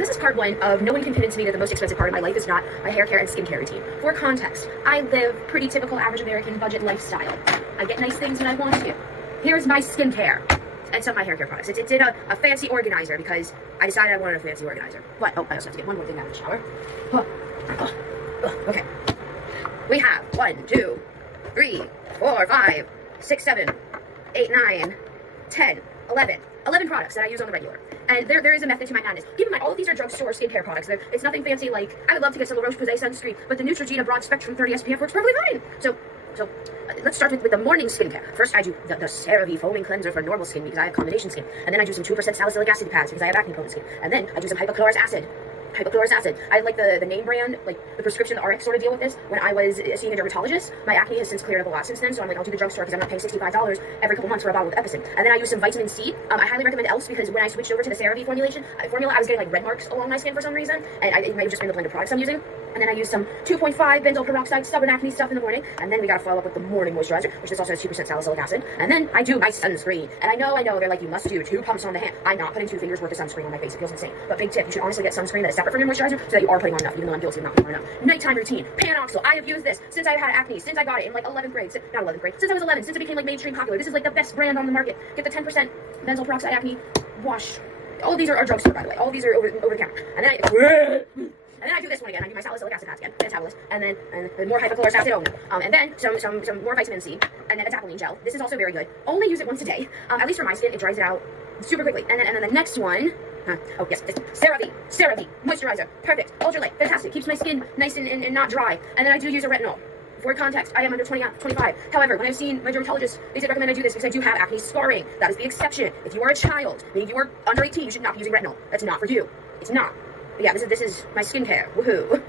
this is part one of no one can convince me that the most expensive part of my life is not my hair care and skincare routine. For context, I live pretty typical average American budget lifestyle. I get nice things when I want to. Here's my skincare and some of my hair care products. It's in a fancy organizer because I decided I wanted a fancy organizer. But, I also have to get one more thing out of the shower. Okay. We have 1, 2, 3, 4, 5, 6, 7, 8, 9, 10, 11 products that I use on the regular. And there is a method to my madness. Keep in mind, all of these are drugstore skincare products. It's nothing fancy like, I would love to get some La Roche-Posay sunscreen, but the Neutrogena Broad Spectrum 30 SPF works perfectly fine. So let's start with the morning skincare. First, I do the CeraVe foaming cleanser for normal skin because I have combination skin. And then I do some 2% salicylic acid pads because I have acne-prone skin. And then I do some hypochlorous acid. I like the name brand, like the prescription, the RX sort of deal with this. When I was seeing a dermatologist, my acne has since cleared up a lot since then, so I'm like, I'll do the drugstore because I'm not paying $65 every couple months for a bottle of Epicin. And then I use some vitamin C. I highly recommend Else because when I switched over to the CeraVe formula, I was getting like red marks along my skin for some reason, and it might have just been the blend of products I'm using. And then I use some 2.5 benzoyl peroxide stubborn acne stuff in the morning, and then we gotta follow up with the morning moisturizer, which this also has 2% salicylic acid. And then I do my sunscreen. And I know, they're like, you must do 2 pumps on the hand. I'm not putting 2 fingers worth of sunscreen on my face. It feels insane. But big tip, you should honestly get sunscreen that is separate from your moisturizer so that you are putting on enough, even though I'm guilty of not putting on enough. Nighttime routine, Panoxyl. I have used this since I've had acne, since I got it in like 11th grade. Since I was 11, since it became like mainstream popular. This is like the best brand on the market. Get the 10% benzoyl peroxide acne wash. All of these are drugstore, by the way. All of these are over the counter. And then I do this one again. I do my salicylic acid pads again, metabolist, and then more hypochlorous acid only. And then some more vitamin C, and then adapalene gel. This is also very good. Only use it once a day. At least for my skin, it dries it out super quickly. And then the next one, oh yes, CeraVe moisturizer, perfect, ultralight, fantastic, keeps my skin nice and not dry. And then I do use a retinol. For context, I am under 25. However, when I've seen my dermatologist, they did recommend I do this because I do have acne scarring. That is the exception. If you are a child, meaning you are under 18, you should not be using retinol. That's not for you. It's not. But yeah, this is my skincare. Woohoo.